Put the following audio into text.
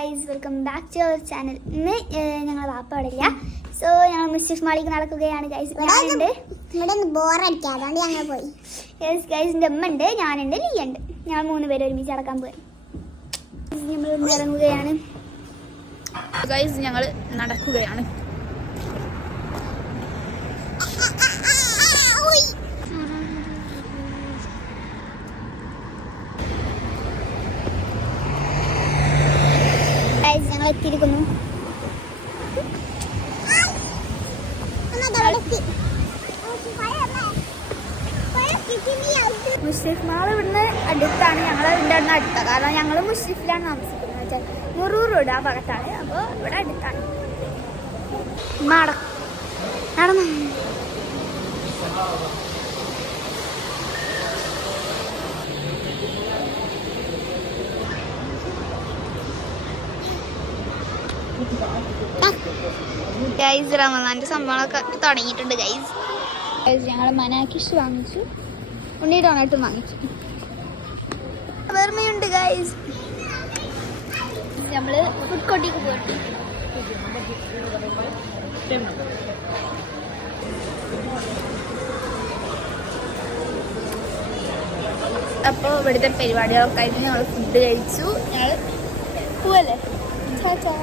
Guys, welcome back to our channel. ഇന്ന് ഞങ്ങൾ വാപ്പ അവിടെ ഇല്ല, സോ ഞങ്ങൾ മിസ്റ്റേക്ക് മാളിക്ക് നടക്കുകയാണ് ഗൈസ്. ഞാനുണ്ട്, ബോറടിക്കാതെ ഞങ്ങൾ പോയി. യെസ് ഗൈസ്, എൻ്റെ അമ്മ ഉണ്ട്, ഞാനുണ്ട്, ലിയ ഉണ്ട്. ഞങ്ങൾ 3 പേര് ഒരുമിച്ച് നടക്കാൻ പോയി. നമ്മൾ ഇന്ന് ഇറങ്ങുകയാണ് ഗൈസ്, ഞങ്ങൾ നടക്കുകയാണ്. ഞങ്ങൾ എത്തിയിരിക്കുന്നു. മുസ്ലിഫ് മാൾ ഇവിടുന്ന് അടുത്താണ്, ഞങ്ങൾ ഇതിൻ്റെ അടുത്ത് അടുത്താണ്. കാരണം ഞങ്ങൾ മുസ്ലിഫിലാണ് താമസിക്കുന്നത്, വെച്ചാൽ മുറൂർ റോഡ് ആ ഭാഗത്താണ്. അപ്പോൾ ഇവിടെ അടുത്താണ്. നടന്നു ഗൈസ്, റമദാന്റെ സംഭവങ്ങളൊക്കെ തുടങ്ങിയിട്ടുണ്ട് ഗൈസ്. ഞങ്ങൾ മനാക്കിഷ് വാങ്ങിച്ചു, ഉണ്ണി ഡോണട്ടും വാങ്ങിച്ചു. വെറുമയുണ്ട് ഗൈസ്. നമ്മള് ഫുഡ് കോർട്ടിലേക്ക് പോയിട്ട് അപ്പോൾ ഇവിടുത്തെ പരിപാടികളൊക്കെ ആയിട്ട് ഞങ്ങൾ ഫുഡ് കഴിച്ചു. ഞങ്ങൾ പോവല്ലേ. ചാ